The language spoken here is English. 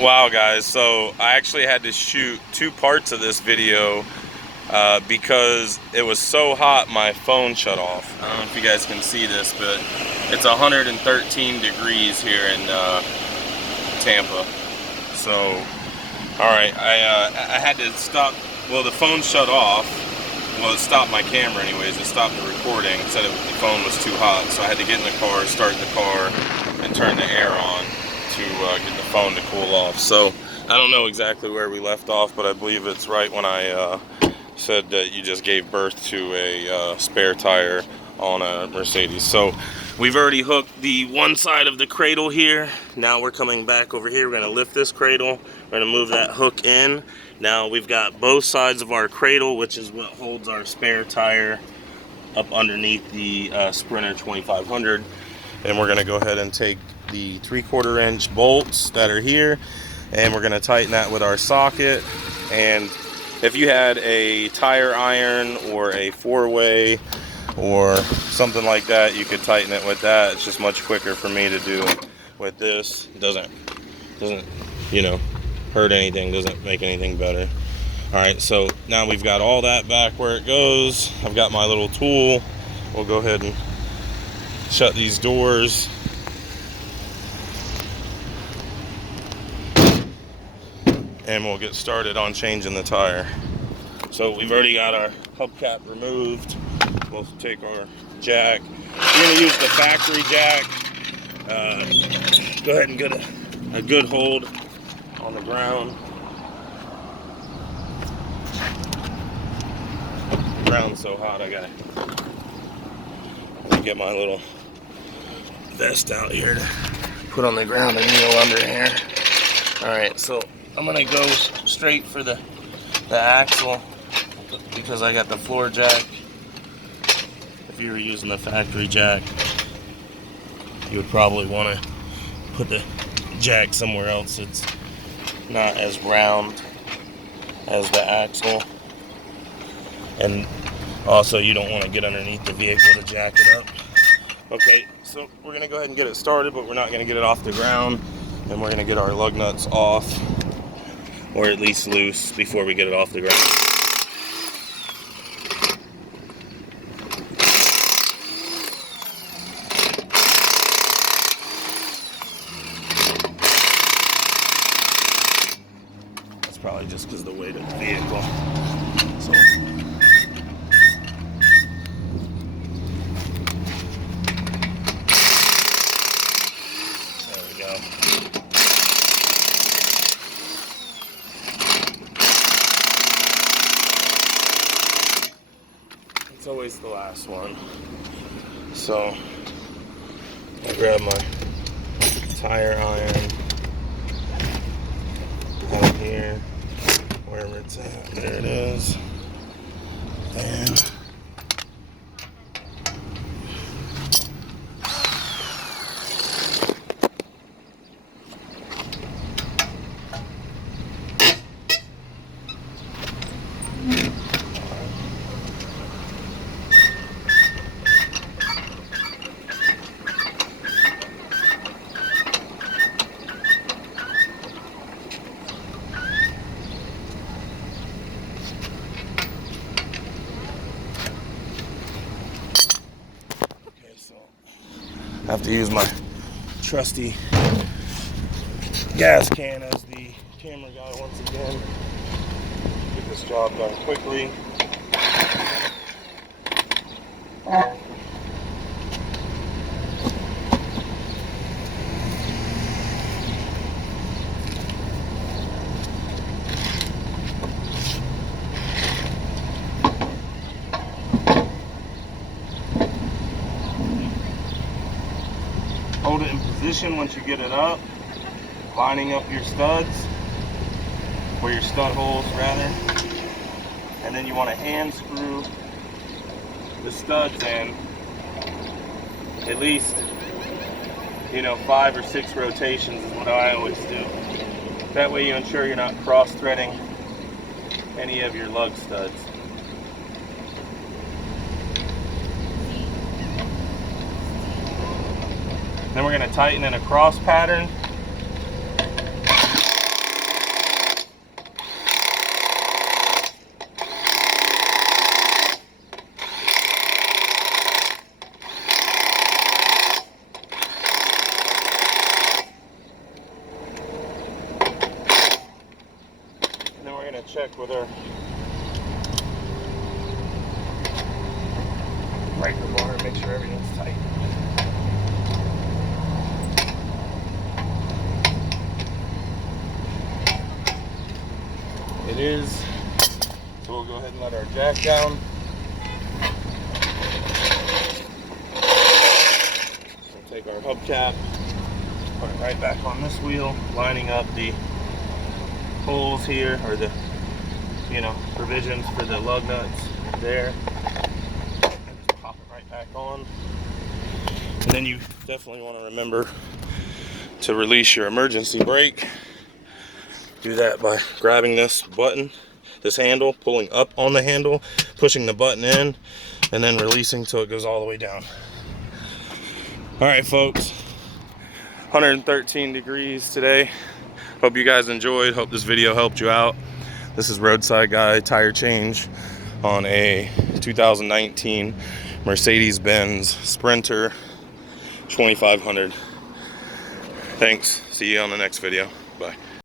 Wow, guys, so I actually had to shoot two parts of this video because it was so hot my phone shut off. I don't know if you guys can see this, but it's 113 degrees here in Tampa. So, alright, I had to stop. Well, the phone shut off. Well, it stopped my camera anyways. It stopped the recording. It said the phone was too hot, so I had to get in the car, start the car, and turn the air on to get the phone to cool off. So I don't know exactly where we left off, but I believe it's right when I said that you just gave birth to a spare tire on a Mercedes. So we've already hooked the one side of the cradle here. Now we're coming back over here. We're going to lift this cradle. We're going to move that hook in. Now we've got both sides of our cradle, which is what holds our spare tire up underneath the Sprinter 2500. And we're going to go ahead and take the 3/4 inch bolts that are here, and we're going to tighten that with our socket. And if you had a tire iron or a 4-way or something like that, you could tighten it with that. It's just much quicker for me to do with this. It doesn't you know, hurt anything, doesn't make anything better. Alright, so now we've got all that back where it goes. I've got my little tool. We'll go ahead and shut these doors. And we'll get started on changing the tire. So we've already got our hubcap removed. We'll take our jack. We're going to use the factory jack. Go ahead and get a good hold on the ground. The ground's so hot, I gotta get my little vest out here to put on the ground and kneel under here. Alright, so I'm gonna go straight for the axle because I got the floor jack. If you were using the factory jack, you would probably want to put the jack somewhere else. It's not as round as the axle, and also you don't want to get underneath the vehicle to jack it up. Okay, so we're gonna go ahead and get it started, but we're not gonna get it off the ground, and we're gonna get our lug nuts off, or at least loose, before we get it off the ground. That's probably just because of the weight of the vehicle. So there we go. It's always the last one. So I grab my tire iron out here, wherever it's at. There it is. And I have to use my trusty gas can as the camera guy once again. Get this job done quickly. Hold it in position once you get it up, lining up your studs, or your stud holes rather, and then you want to hand screw the studs in at least, 5 or 6 rotations is what I always do. That way you ensure you're not cross-threading any of your lug studs. Then we're going to tighten in a cross pattern. check with our breaker bar and make sure everything's tight. It is. So we'll go ahead and let our jack down. We'll take our hubcap, put it right back on this wheel, lining up the holes here, or the, you know, provisions for the lug nuts there. And just pop it right back on. And then you definitely want to remember to release your emergency brake. Do that by grabbing this button, this handle, pulling up on the handle, pushing the button in, and then releasing till it goes all the way down. All right, folks, 113 degrees today. Hope you guys enjoyed. Hope this video helped you out. This is Roadside Guy tire change on a 2019 Mercedes-Benz Sprinter 2500. Thanks. See you on the next video. Bye.